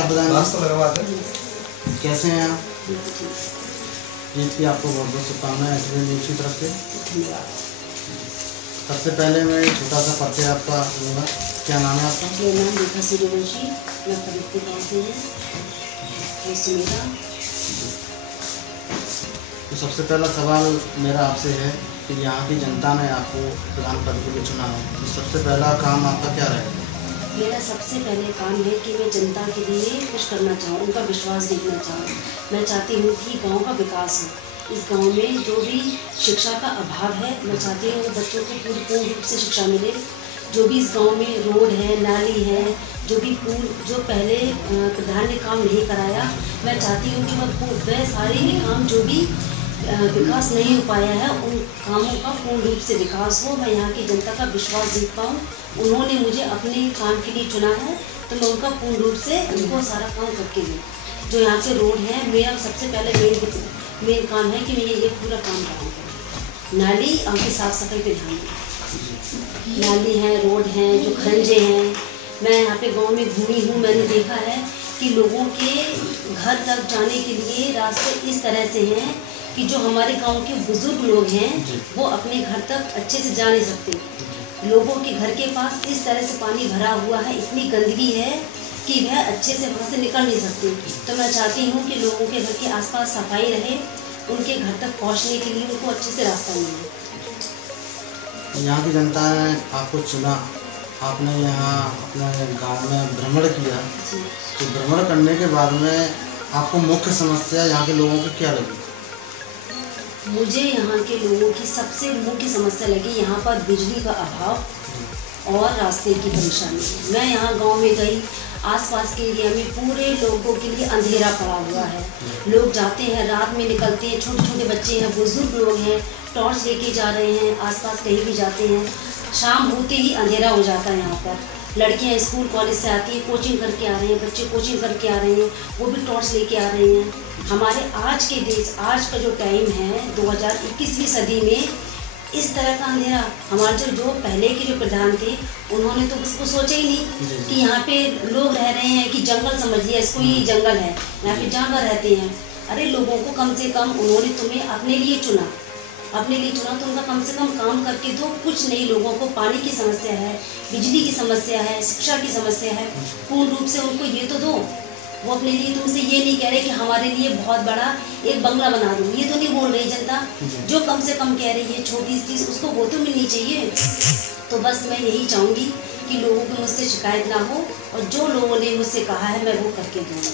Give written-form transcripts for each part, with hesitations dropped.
नमस्कार प्रधान जी। कैसे हैं आप? जीत की आपको बहुत बहुत शुभकामनाएं एसबीएन न्यूज़ की तरफ से। सबसे पहले मैं छोटा सा परिचय आपका लूँगा। क्या नाम है आपका? मेरा नाम रेखा सूर्यवंशी, मैं फरीदपुर गाँव से हूँ। सुनीता। तो सबसे पहला सवाल मेरा आपसे है कि यहाँ की जनता ने आपको प्रधान पद के लिए चुना है, तो सबसे पहला काम आपका क्या रहेगा? मेरा सबसे पहले काम है कि मैं जनता के लिए कुछ करना चाहूँ, उनका विश्वास जीतना चाहूँ। मैं चाहती हूँ कि गांव का विकास हो। इस गांव में जो भी शिक्षा का अभाव है, मैं चाहती हूँ बच्चों को पूर्ण रूप से शिक्षा मिले। जो भी इस गांव में रोड है, नाली है, जो भी जो पहले प्रधान ने काम नहीं कराया, मैं चाहती हूँ कि वह सारे भी काम जो भी विकास नहीं हो पाया है, उन कामों का पूर्ण रूप से विकास हो। मैं यहाँ की जनता का विश्वास जीत पाऊँ। उन्होंने मुझे अपने काम के लिए चुना है, तो मैं उनका पूर्ण रूप से उनको सारा काम करके दूँ। जो यहाँ के रोड है, मेरा सबसे पहले मेन काम है कि मैं ये पूरा काम कराऊँ। नाली और की साफ सफाई पे ध्यान दूँ। नाली है, रोड हैं, जो खंजे हैं। मैं यहाँ पे गाँव में घूमी हूँ, मैंने देखा है कि लोगों के घर तक जाने के लिए रास्ते इस तरह से हैं कि जो हमारे गांव के बुजुर्ग लोग हैं वो अपने घर तक अच्छे से जा नहीं सकते। लोगों के घर के पास इस तरह से पानी भरा हुआ है, इतनी गंदगी है कि वह अच्छे से वहाँ से निकल नहीं सकते। तो मैं चाहती हूँ कि लोगों के घर के आसपास सफाई रहे, उनके घर तक पहुँचने के लिए उनको अच्छे से रास्ता मिले। यहाँ की जनता ने आपको चुना, आपने यहाँ अपने गांव में भ्रमण किया, तो भ्रमण करने के बाद में आपको मुख्य समस्या यहाँ के लोगों की क्या लगी? मुझे यहाँ के लोगों की सबसे मुख्य समस्या लगी यहाँ पर बिजली का अभाव और रास्ते की परेशानी। मैं यहाँ गांव में गई, आसपास के एरिया में पूरे लोगों के लिए अंधेरा पड़ा हुआ है। लोग जाते हैं, रात में निकलते हैं, छोटे छोटे बच्चे हैं, बुजुर्ग लोग हैं, टॉर्च लेके जा रहे हैं, आसपास कहीं भी जाते हैं। शाम होते ही अंधेरा हो जाता है यहाँ पर। लड़कियाँ स्कूल कॉलेज से आती हैं, कोचिंग करके आ रहे हैं, बच्चे कोचिंग करके आ रहे हैं, वो भी टॉर्च लेके आ रहे हैं। हमारे आज के देश, आज का जो टाइम है 2021वीं सदी में इस तरह का अंधेरा, हमारे जो पहले के जो प्रधान थे उन्होंने तो उसको सोचा ही नहीं कि यहाँ पे लोग रह रहे हैं कि जंगल समझ लिया इसको, ये जंगल है, यहाँ पे जानवर रहते हैं। अरे लोगों को कम से कम उन्होंने तुम्हें अपने लिए चुना तो उनका कम से कम काम करके दो। कुछ नहीं, लोगों को पानी की समस्या है, बिजली की समस्या है, शिक्षा की समस्या है, पूर्ण रूप से उनको ये तो दो। वो अपने लिए तुमसे ये नहीं कह रहे कि हमारे लिए बहुत बड़ा एक बंगला बना दो, ये तो नहीं बोल रही जनता। जो कम से कम कह रही है छोटी चीज़, उसको वो तो मिलनी चाहिए। तो बस मैं यही चाहूँगी कि लोगों को मुझसे शिकायत ना हो और जो लोगों ने मुझसे कहा है मैं वो करके दूँगी।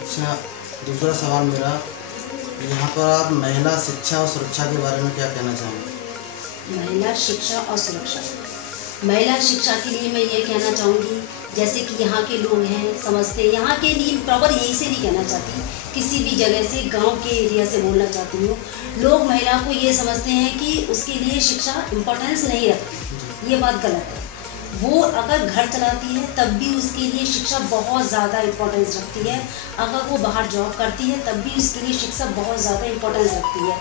अच्छा, दूसरा सवाल मेरा, यहाँ पर आप महिला शिक्षा और सुरक्षा के बारे में क्या कहना चाहेंगे? महिला शिक्षा और सुरक्षा, महिला शिक्षा के लिए मैं ये कहना चाहूँगी, जैसे कि यहाँ के लोग हैं समझते हैं, यहाँ के लिए प्रॉपर यही से नहीं कहना चाहती, किसी भी जगह से गांव के एरिया से बोलना चाहती हूँ। लोग महिला को ये समझते हैं कि उसके लिए शिक्षा इम्पोर्टेंस नहीं रखती, ये बात गलत है। वो अगर घर चलाती है तब भी उसके लिए शिक्षा बहुत ज़्यादा इम्पोर्टेंस रखती है। अगर वो बाहर जॉब करती है तब भी उसके लिए शिक्षा बहुत ज़्यादा इम्पोर्टेंस रखती है।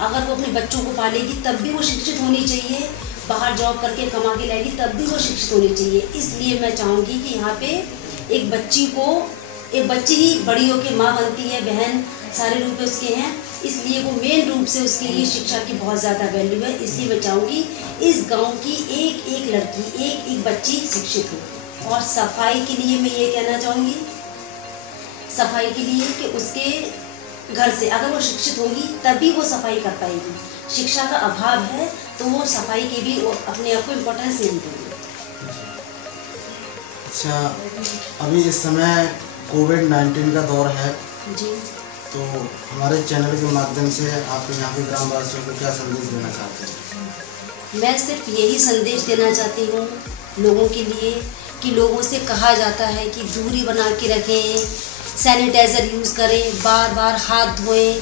अगर वो अपने बच्चों को पालेगी तब भी वो शिक्षित होनी चाहिए। बाहर जॉब करके कमा के लाएगी तब भी वो शिक्षित होनी चाहिए। इसलिए मैं चाहूँगी कि यहाँ पे एक बच्ची ही बड़ी होकर माँ बनती है, बहन, सारे रूप उसके हैं, इसलिए वो मेन रूप से उसके लिए शिक्षा की बहुत ज़्यादा वैल्यू है। इसलिए मैं चाहूँगी इस गांव की एक एक लड़की, एक एक बच्ची शिक्षित हो। और सफाई के लिए मैं ये कहना चाहूँगी, सफाई के लिए कि उसके घर से अगर वो शिक्षित होगी तभी वो सफाई कर पाएगी। शिक्षा का अभाव है तो वो सफाई के भी अपने आप को इम्पोर्टेंस नहीं देंगे। अच्छा, अभी इस समय कोविड-19 का दौर है जी, तो हमारे चैनल के माध्यम से आप यहाँ के ग्रामवासियों को क्या संदेश देना चाहते हैं? मैं सिर्फ यही संदेश देना चाहती हूँ लोगों के लिए कि लोगों से कहा जाता है कि दूरी बना के रखें, सैनिटाइज़र यूज़ करें, बार बार हाथ धोएं,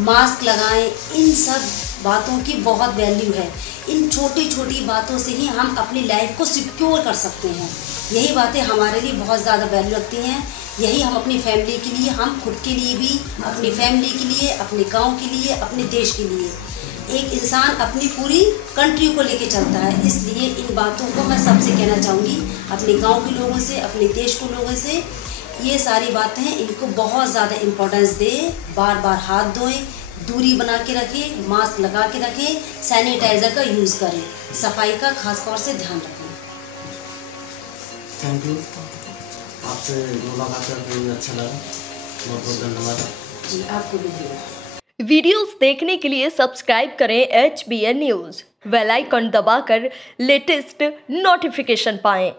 मास्क लगाएं। इन सब बातों की बहुत वैल्यू है। इन छोटी छोटी बातों से ही हम अपनी लाइफ को सिक्योर कर सकते हैं। यही बातें हमारे लिए बहुत ज़्यादा वैल्यू रखती हैं। यही हम अपनी फैमिली के लिए, हम खुद के लिए भी, अपनी फैमिली के लिए, अपने गांव के लिए, अपने देश के लिए, एक इंसान अपनी पूरी कंट्री को लेके चलता है। इसलिए इन बातों को मैं सबसे कहना चाहूँगी, अपने गांव के लोगों से, अपने देश के लोगों से, ये सारी बातें हैं, इनको बहुत ज़्यादा इम्पोर्टेंस दें, बार बार हाथ धोएं, दूरी बना के रखें, मास्क लगा के रखें, सैनिटाइज़र का यूज़ करें, सफाई का खास तौर से ध्यान रखें। थैंक यू, आपसे मुलाकात करके मुझे अच्छा लगा, बहुत बहुत धन्यवाद। जी आपको भी धन्यवाद। वीडियोस देखने के लिए सब्सक्राइब करें HBN न्यूज़, बेल आइकन दबाकर लेटेस्ट नोटिफिकेशन पाएं।